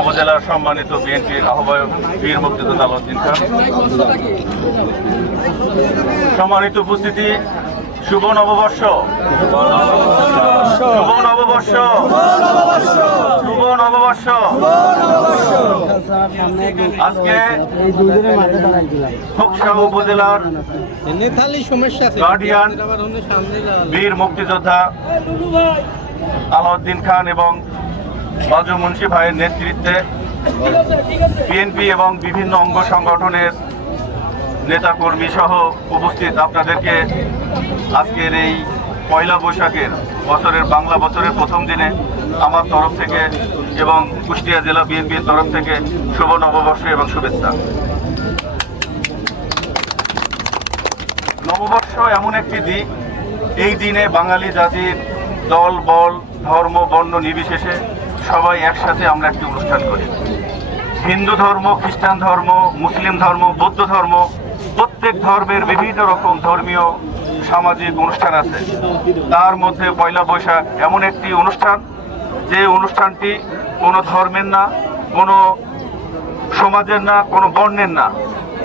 উপজেলার সম্মানিত বিএনপির আহ্বায়ক বীর মুক্তিযোদ্ধা আলাউদ্দিন খান। সম্মানিত উপস্থিতি, শুভ নববর্ষ। শুভ নববর্ষ। শুভ নববর্ষ। আজকে খোকসা উপজেলার গার্ডিয়ান বীর মুক্তিযোদ্ধা আলাউদ্দিন খান এবং বাজু মুন্সি ভাইয়ের নেতৃত্বে বিএনপি এবং বিভিন্ন অঙ্গ সংগঠনের নেতাকর্মী সহ উপস্থিত আপনাদেরকে আজকের এই পয়লা বৈশাখের বছরের বাংলা বছরের প্রথম দিনে আমার তরফ থেকে এবং কুষ্টিয়া জেলা বিএনপির তরফ থেকে শুভ নববর্ষ এবং শুভেচ্ছা। নববর্ষ এমন একটি দিক এই দিনে বাঙালি জাতির দল, বল, ধর্ম, বর্ণ নির্বিশেষে সবাই একসাথে আমরা একটি অনুষ্ঠান করি। হিন্দু ধর্ম, খ্রিস্টান ধর্ম, মুসলিম ধর্ম, বৌদ্ধ ধর্ম, প্রত্যেক ধর্মের বিভিন্ন রকম ধর্মীয় সামাজিক অনুষ্ঠান আছে। তার মধ্যে পয়লা বৈশাখ এমন একটি অনুষ্ঠান, যে অনুষ্ঠানটি কোনো ধর্মের না, কোনো সমাজের না, কোনো বর্ণের না।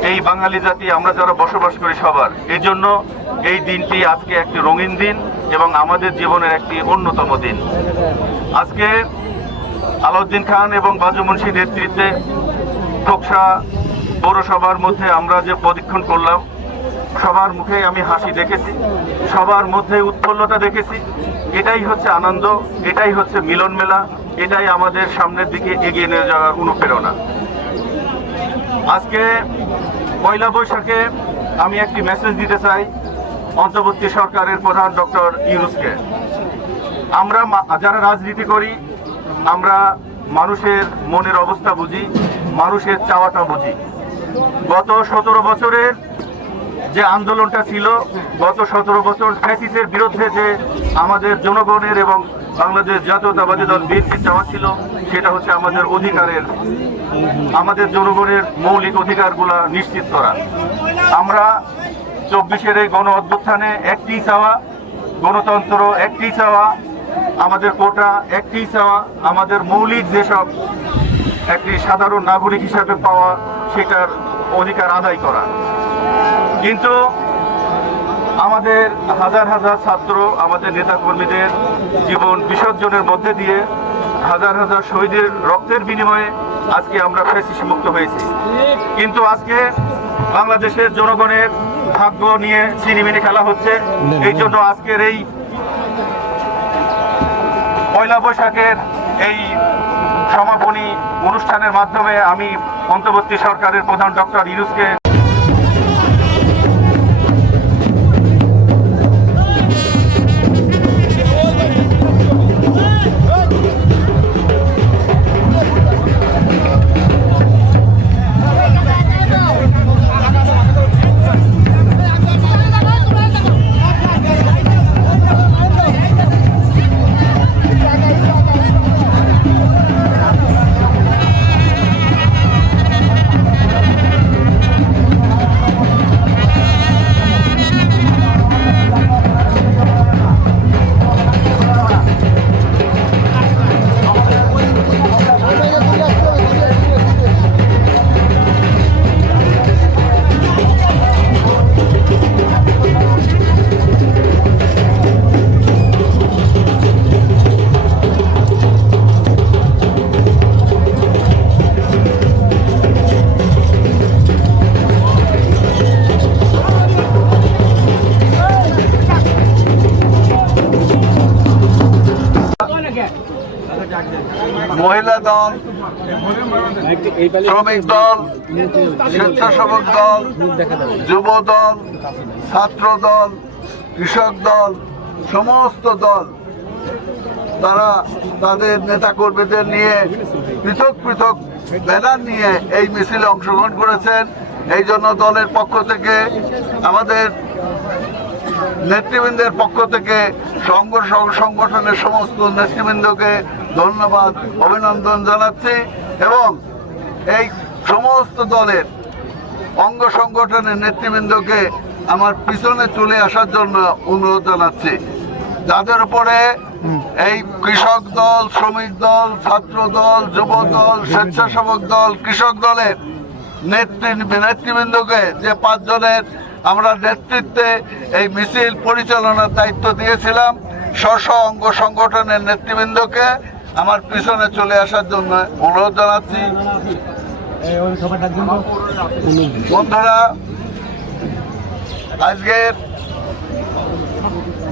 এই বাঙালি জাতি আমরা যারা বসবাস করি সবার এই জন্য এই দিনটি আজকে একটি রঙিন দিন এবং আমাদের জীবনের একটি অন্যতম দিন। আজকে আলাউদ্দিন খান এবং বাজু মুন্সির নেতৃত্বে খোকসা পৌরসভার মধ্যে আমরা যে প্রদীক্ষণ করলাম, সবার মুখে আমি হাসি দেখেছি, সবার মধ্যে উৎফুল্লতা দেখেছি। এটাই হচ্ছে আনন্দ, এটাই হচ্ছে মিলন মেলা, এটাই আমাদের সামনের দিকে এগিয়ে নিয়ে যাওয়ার অনুপ্রেরণা। আজকে পয়লা বৈশাখে আমি একটি মেসেজ দিতে চাই অন্তর্বর্তী সরকারের প্রধান ডক্টর ইউনুসকে। আমরা যারা রাজনীতি করি আমরা মানুষের মনের অবস্থা বুঝি, মানুষের চাওয়াটা বুঝি। গত সতেরো বছরের যে আন্দোলনটা ছিল, গত সতেরো বছর ফ্যাসিসের বিরুদ্ধে যে আমাদের জনগণের এবং বাংলাদেশ জাতীয়তাবাদী দল বিএনপির চাওয়া ছিল, সেটা হচ্ছে আমাদের অধিকারের, আমাদের জনগণের মৌলিক অধিকারগুলা নিশ্চিত করা। আমরা চব্বিশের এই গণ অভ্যুত্থানে একটি চাওয়া, গণতন্ত্র একটি চাওয়া আমাদের কোটা একটি চাওয়া, আমাদের মৌলিক যেসব একটি সাধারণ নাগরিক হিসাবে পাওয়া, সেটার অধিকার আদায় করা। কিন্তু আমাদের হাজার হাজার ছাত্র, আমাদের নেতাকর্মীদের জীবন বিসর্জনের মধ্যে দিয়ে হাজার হাজার শহীদের রক্তের বিনিময়ে আজকে আমরা ফেসিস মুক্ত হয়েছি। কিন্তু আজকে বাংলাদেশের জনগণের ভাগ্য নিয়ে ছিনিমিনি খেলা হচ্ছে। এই জন্য আজকের এই পয়লা বৈশাখের এই সমাপনী অনুষ্ঠানের মাধ্যমে আমি অন্তর্বর্তী সরকারের প্রধান ডক্টর ইউনুসকে দল, শ্রমিক দল, স্বেচ্ছাসেবক দল, যুব দল, ছাত্র দল, কৃষক দল, সমস্ত দল, তারা তাদের নেতা কর্মীদের নিয়ে পৃথক পৃথক ব্যানার নিয়ে এই মিছিলে অংশগ্রহণ করেছেন। এই জন্য দলের পক্ষ থেকে, আমাদের নেতৃবৃন্দের পক্ষ থেকে সংগঠনের সমস্ত নেতৃবৃন্দকে ধন্যবাদ অভিনন্দন জানাচ্ছি এবং এই সমস্ত দলের অঙ্গ সংগঠনের নেতৃবৃন্দকে আমার পিছনে চলে আসার জন্য অনুরোধ জানাচ্ছি। যাদের উপরে এই কৃষক দল শ্রমিক দল ছাত্র দল যুব দল স্বেচ্ছাসেবক দল কৃষক দলের নেতৃ নেতৃবৃন্দকে যে পাঁচজনের আমরা নেতৃত্বে এই মিছিল পরিচালনার দায়িত্ব দিয়েছিলাম স্ব স্ব অঙ্গ সংগঠনের নেতৃবৃন্দকে আমার পিছনে চলে আসার জন্য অনুরোধ জানাচ্ছি। বন্ধুরা আজকের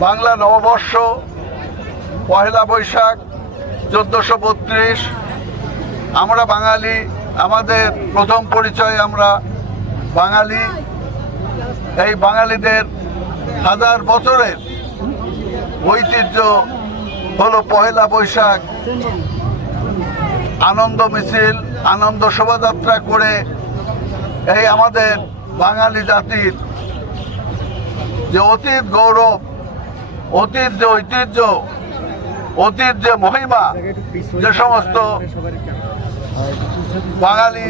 বাংলা নববর্ষ, পহেলা বৈশাখ, চোদ্দোশো বত্রিশ। আমরা বাঙালি, আমাদের প্রথম পরিচয় আমরা বাঙালি। এই বাঙালিদের হাজার বছরের ঐতিহ্য হলো পহেলা বৈশাখ। আনন্দ মিছিল, আনন্দ শোভাযাত্রা করে এই আমাদের বাঙালি জাতির যে অতীত গৌরব, অতীত যে ঐতিহ্য, অতীত যে মহিমা, যে সমস্ত বাঙালি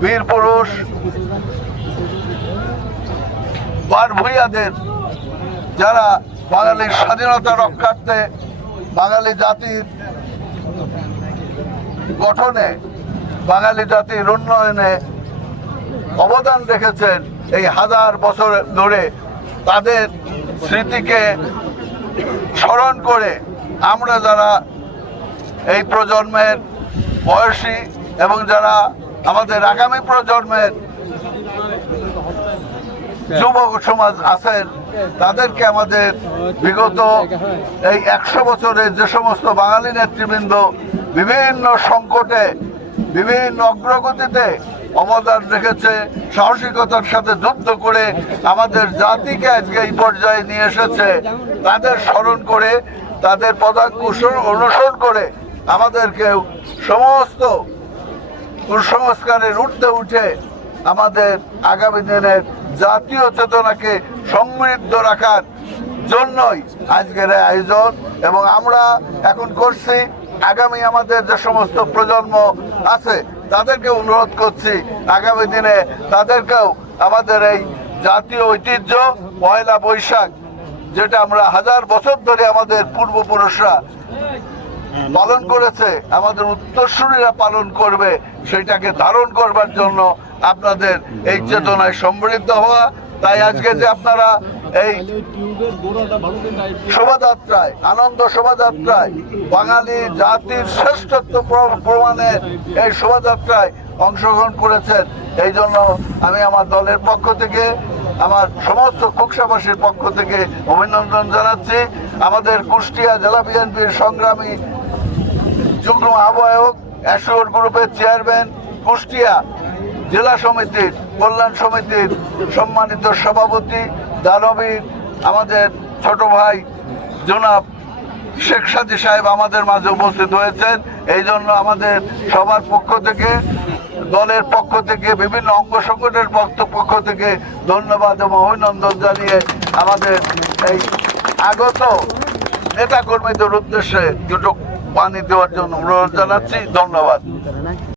বীর পুরুষ বার ভূঁইয়াদের যারা বাঙালির স্বাধীনতা রক্ষার্থে বাঙালি জাতির গঠনে, বাঙালি জাতির উন্নয়নে অবদান রেখেছেন এই হাজার বছর ধরে। তাদের স্মৃতিকে স্মরণ করে আমরা যারা এই প্রজন্মের বয়সী এবং যারা আমাদের আগামী প্রজন্মের যুবক সমাজ আছেন, তাদেরকে আমাদের বিগত এই একশো বছরের যে সমস্ত বাঙালি নেতৃবৃন্দ বিভিন্ন সংকটে, বিভিন্ন অগ্রগতিতে অবদান রেখেছে, সাহসিকতার সাথে যুদ্ধ করে আমাদের জাতিকে আজকে এই পর্যায়ে নিয়ে এসেছে, তাদের স্মরণ করে, তাদের পদাঙ্ক অনুসরণ করে আমাদেরকেও সমস্ত কুসংস্কারের উঠতে উঠে আমাদের আগামী দিনের জাতীয় চেতনাকে সমৃদ্ধ রাখার জন্যই আজকের আয়োজন এবং আমরা এখন করছি, আগামী আমাদের যে সমস্ত প্রজন্ম আছে তাদেরকে অনুরোধ করছি, আগামী দিনে তাদেরকেও আমাদের এই জাতীয় ঐতিহ্য, পয়লা বৈশাখ, যেটা আমরা হাজার বছর ধরে আমাদের পূর্বপুরুষরা পালন করেছে, আমাদের উত্তরসূরিরা পালন করবে, সেটাকে ধারণ করবার জন্য আপনাদের এই চেতনায় সমৃদ্ধ হওয়া। তাই আজকে যে আপনারা এই শোভাযাত্রায়, আনন্দ শোভাযাত্রায়, বাঙালি জাতির শ্রেষ্ঠত্ব প্র- প্রমাণের এই শোভাযাত্রায় অংশগ্রহণ করেছেন, এই জন্য আমি আমার দলের পক্ষ থেকে, আমার সমস্ত কুকসাবাসীর পক্ষ থেকে অভিনন্দন জানাচ্ছি। আমাদের কুষ্টিয়া জেলা বিএনপির সংগ্রামী যুগ্ম আহ্বায়ক অ্যাসোর গ্রুপের চেয়ারম্যান, কুষ্টিয়া জেলা সমিতির, কল্যাণ সমিতির সম্মানিত সভাপতি দানবীর, আমাদের ছোট ভাই জনাব শেখ সাদি সাহেব আমাদের মাঝে উপস্থিত হয়েছেন। এই জন্য আমাদের সবার পক্ষ থেকে, দলের পক্ষ থেকে, বিভিন্ন অঙ্গ সংগঠনের পক্ষ থেকে ধন্যবাদ এবং অভিনন্দন জানিয়ে আমাদের এই আগত নেতা কর্মীদের উদ্দেশ্যে দুটো পানি দেওয়ার জন্য অনুরোধ জানাচ্ছি। ধন্যবাদ।